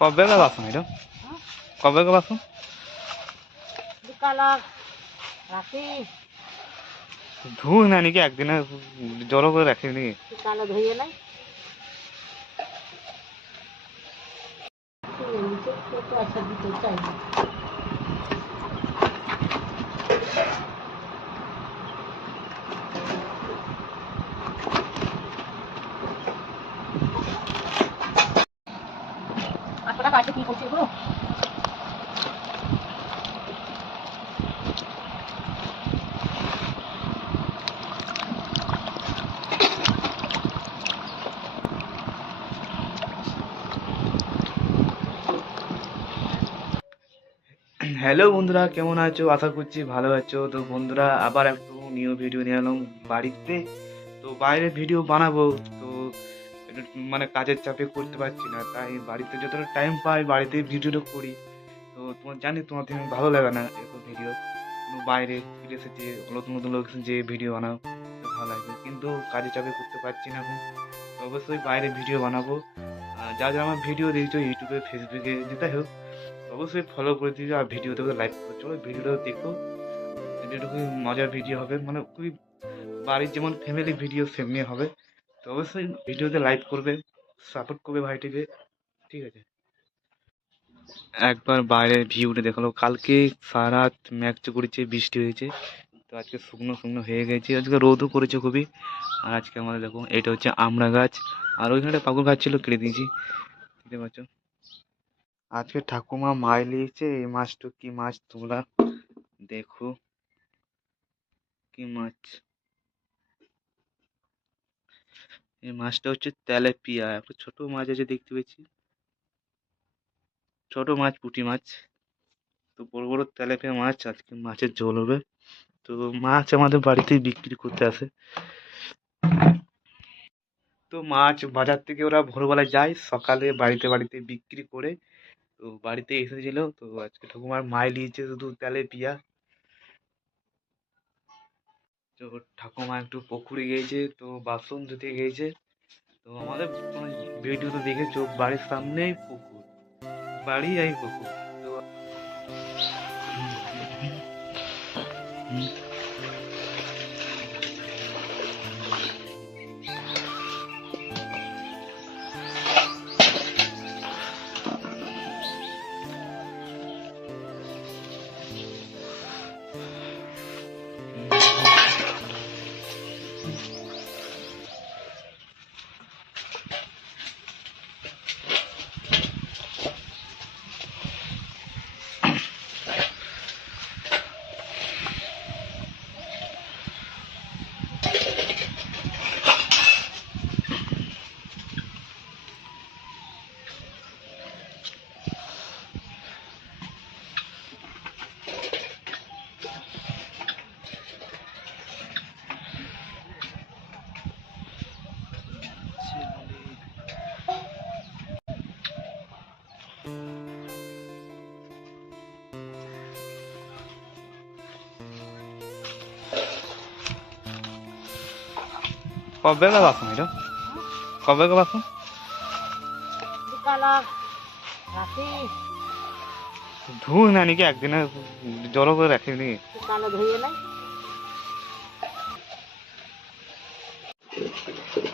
কবে গেল আসুন এটা কবে গেল আসুন বিকাল রাতে ধুই না নাকি একদিনে জড়ো করে রাখি নাকি বিকালে ধুয়ে নাই পয়সা দিতে চাই না। আপনারা কাছে কি করছে এগুলো? হ্যালো বন্ধুরা, কেমন আছো? আশা করছি ভালো আছো। তো বন্ধুরা, আবার একটু নিউ ভিডিও নিয়ে এলাম বাড়িতে। তো বাইরে ভিডিও বানাবো, তো একটু মানে কাজের চাপে করতে পারছি না, তাই বাড়িতে যতটা টাইম পাই বাড়িতে ভিডিওটা করি। তো তোমার জানি তোমাদের ভালো লাগে না এরকম ভিডিও, কোনো বাইরে বিদেশে যে নতুন নতুন লোকেশন যে ভিডিও বানাও তো ভালো লাগবে, কিন্তু কাজের চাপে করতে পারছি না এখন। তো অবশ্যই বাইরে ভিডিও বানাবো। যা যা আমার ভিডিও দেখছো ইউটিউবে, ফেসবুকে, যেটাই হোক, অবশ্যই ফলো করে দিও আর ভিডিওটাকে লাইক করে চলো, ভিডিওটা দেখো। ভিডিওটা খুবই মজার ভিডিও হবে, মানে খুবই বাড়ির যেমন ফ্যামিলি ভিডিও সেমনি হবে। তো অবশ্যই ভিডিওতে লাইক করবে, সাপোর্ট করবে ভাইটিকে, ঠিক আছে? একবার বাইরের ভিউটা দেখালো, কালকে সারা রাত মেঘ করেছে, বৃষ্টি হয়েছে, তো আজকে শুকনো শুকনো হয়ে গেছে, আজকে রোদও করেছে খুবই। আর আজকে আমাদের দেখো, এটা হচ্ছে আমড়া গাছ, আর ওইখানে একটা পাকুড় গাছ ছিল, কেটে দিয়েছি, দেখতে পাচ্ছ। আজকে ঠাকুমা মাছ নিয়েছে, এই মাছটা কি মাছ তোমরা দেখো, কি মাছ? এই মাছটা হচ্ছে তেলাপিয়া, একটা ছোট মাছ আছে দেখতে পেয়েছি, ছোট মাছ, পুঁটি মাছ। তো বড় বড় তেলাপিয়া মাছ, আজকে মাছের ঝোল হবে। তো মাছ আমাদের বাড়িতেই বিক্রি করতে আসে। তো মাছ বাজার থেকে ওরা ভোরবেলায় যায়, সকালে বাড়িতে বাড়িতে বিক্রি করে। তো বাড়িতে এসেছিল, তো আজকে ঠাকুমার মায় নিয়েছে শুধু তেলাপিয়া। তো ঠাকুমা একটু পুকুরে গিয়েছে, তো বাসন ধুতে গিয়েছে। তো আমাদের ভিডিও তো দেখেছো, বাড়ির সামনেই পুকুর, বাড়ি এই পুকুর। তো কবে গেল আসুন এটা কবে গেল আসুন বিকাল রাতে ধুই না নাকি একদিনে জড়ো করে রাখি নাকি বিকালে ধুয়ে নাই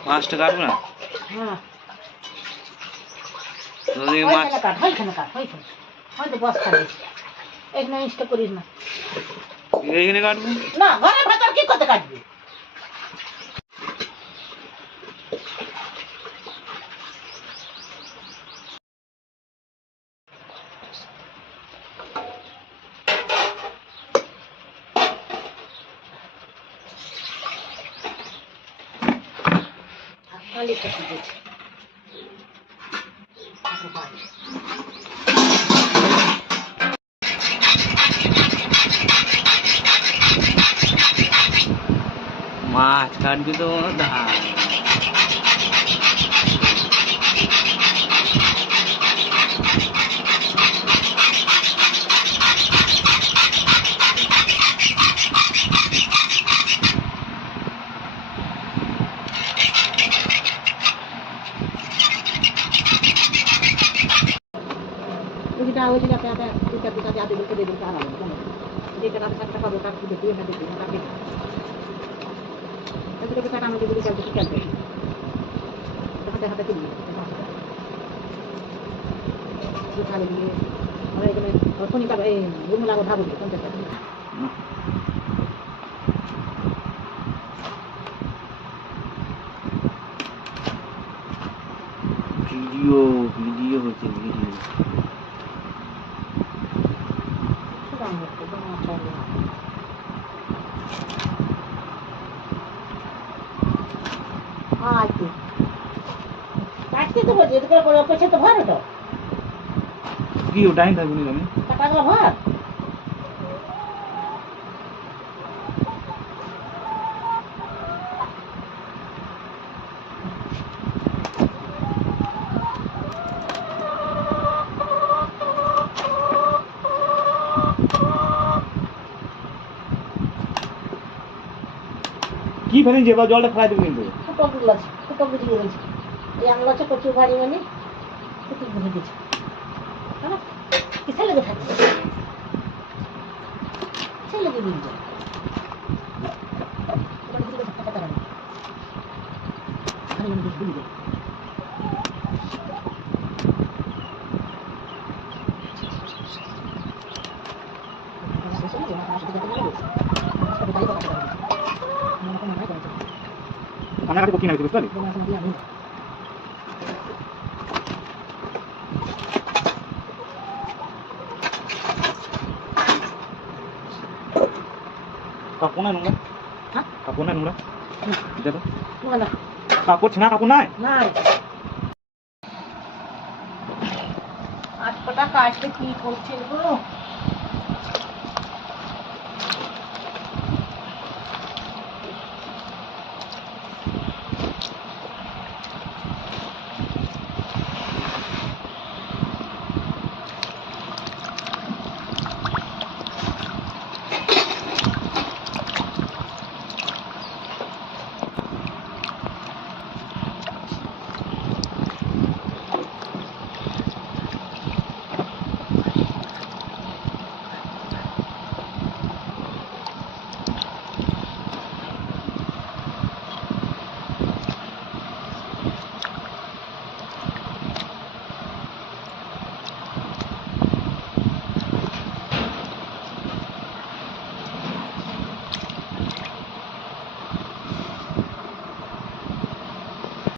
মাছটা কাটবো না? হ্যাঁ যদি মাছ ওইখানে কাট হয়তো বস্তা নেই এখানে ইনস্টা করিস না এইখানে কাটবো না ঘরের ভেতর কি করতে কাটবি খালি কেটে দিচ্ছি মাছ কাটবি তো ধান। যদি দেওয়া হয়েছিল একটা দুটা দুটা যাতে বলতে দেবে আর হবে কোনো যেটা রাতে টাকা পাবো তার কি দেখি না দেখি না তার দেখি এত টাকা আমাদের যদি চলতে চলবে হাতে হাতে কিনবি খালি দিয়ে আমরা এখানে শনি টাকা এই গুণ লাগো ভাবো 50 টাকা ভিডিও হচ্ছে ভিডিও আচ্ছা কাটতে তো বলছি এটা করে পেছে তো ভর তো কি ও টাইম থাকবে না জানি টাকা ভর কি ফেলেন যে বা জলটা ফেলাই দেবেন কিন্তু ফুটগুলো আছে ফুটগুলো দিয়ে রয়েছে এই আঙুল আছে কচু ভারী মানে ফুটুক ভরে দিয়েছে হ্যাঁ কিসে লেগে থাকে কিসে লেগে দিয়েছে কানাকাটি করছি না বুঝতে পারলি কাপড় নাই নোংরা হ্যাঁ কাপড় নাই নোংরা দেখো না কাপড় ছেনা কাপড় নাই নাই আট কটা কাটলে কি করছে গো